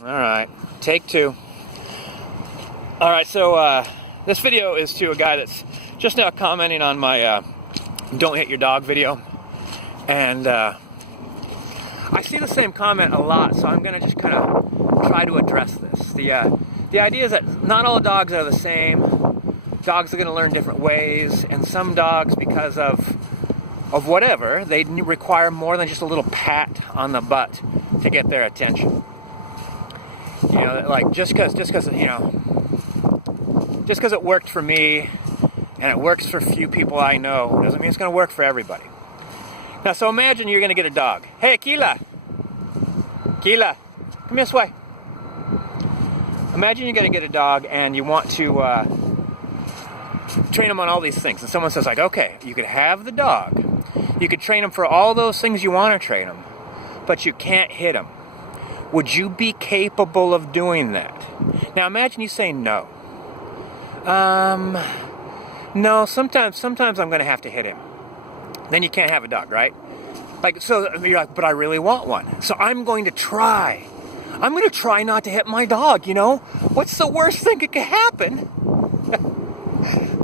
All right, take two. All right, so this video is to a guy that's just now commenting on my don't hit your dog video. And I see the same comment a lot, so I'm gonna just kind of try to address this. The idea is that not all dogs are the same. Dogs are gonna learn different ways, and some dogs, because of whatever, they require more than just a little pat on the butt to get their attention. You know, like just because it worked for me and it works for a few people I know doesn't mean it's going to work for everybody. Now, so imagine you're going to get a dog. Hey, Keela, come this way. Imagine you're going to get a dog and you want to train him on all these things, and someone says like, okay, you could have the dog, you could train him for all those things you want to train him, but you can't hit him. Would you be capable of doing that? Now imagine you say no. No, sometimes I'm going to have to hit him. Then you can't have a dog, right? Like, so you're like, but I really want one. So I'm going to try. I'm going to try not to hit my dog, you know? What's the worst thing that could happen?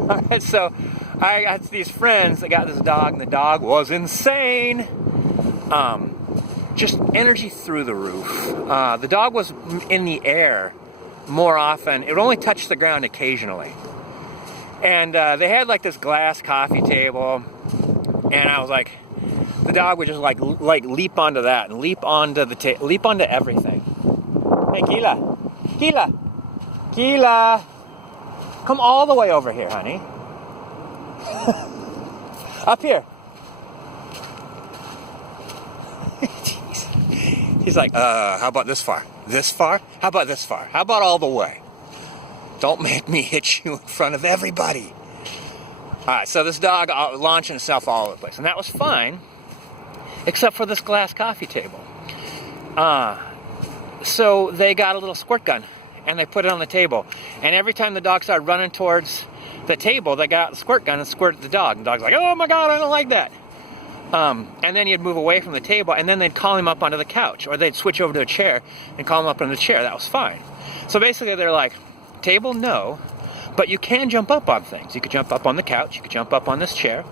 Alright, so I got these friends that got this dog, and the dog was insane. Just energy through the roof. The dog was in the air more often. It would only touch the ground occasionally. And they had like this glass coffee table, and I was like, the dog would just like leap onto that and leap onto everything. Hey, Keela, come all the way over here, honey. Up here. He's like, how about this far? This far? How about this far? How about all the way? Don't make me hit you in front of everybody. Alright, so this dog launching itself all over the place. And that was fine, except for this glass coffee table. So they got a little squirt gun, and they put it on the table. And every time the dog started running towards the table, they got out the squirt gun and squirted the dog. And the dog's like, oh my God, I don't like that. And then he'd move away from the table, and then they'd call him up onto the couch, or they'd switch over to a chair and call him up on the chair. That was fine. So basically they're like, table, no, but you can jump up on things. You could jump up on the couch, you could jump up on this chair.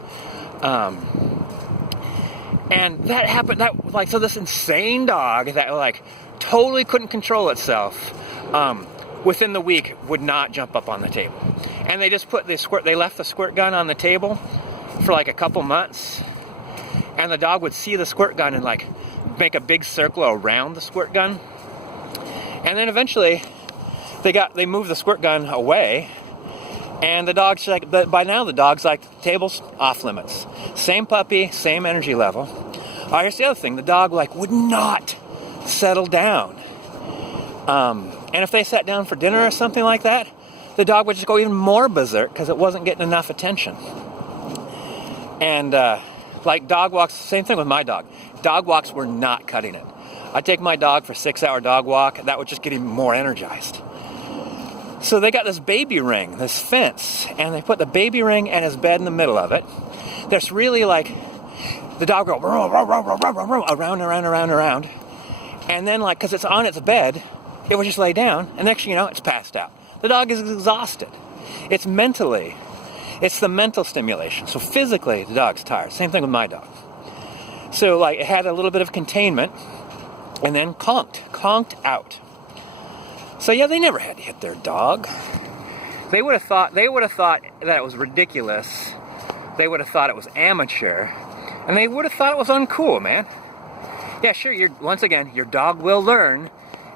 And that happened, so this insane dog that like totally couldn't control itself, within the week would not jump up on the table. And they just they left the squirt gun on the table for like a couple months. And the dog would see the squirt gun and like make a big circle around the squirt gun. And then eventually they moved the squirt gun away, and the dog's like, by now the dog's like, table's off limits. Same puppy, same energy level. Here's the other thing, the dog like would not settle down. And if they sat down for dinner or something like that, the dog would just go even more berserk because it wasn't getting enough attention. And like dog walks, same thing with my dog. Dog walks were not cutting it. I'd take my dog for a 6-hour dog walk, that would just get him more energized. So they got this baby ring, this fence, and they put the baby ring and his bed in the middle of it. There's really like, the dog will go around. And then like, because it's on its bed, it would just lay down, and next thing you know, it's passed out. The dog is exhausted. It's the mental stimulation. So physically, the dog's tired. Same thing with my dog. So like, it had a little bit of containment, and then conked out. So yeah, they never had to hit their dog. They would have thought that it was ridiculous. They would have thought it was amateur, and they would have thought it was uncool, man. Yeah, sure. Once again, your dog will learn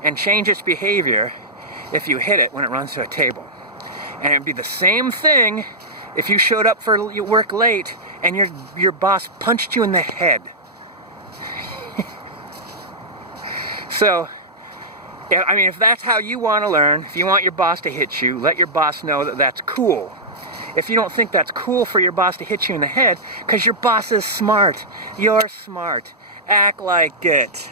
and change its behavior if you hit it when it runs to a table. And it'd be the same thing if you showed up for your work late and your boss punched you in the head. So, yeah, I mean, if that's how you want to learn, if you want your boss to hit you, let your boss know that that's cool. If you don't think that's cool for your boss to hit you in the head, because your boss is smart, you're smart, act like it.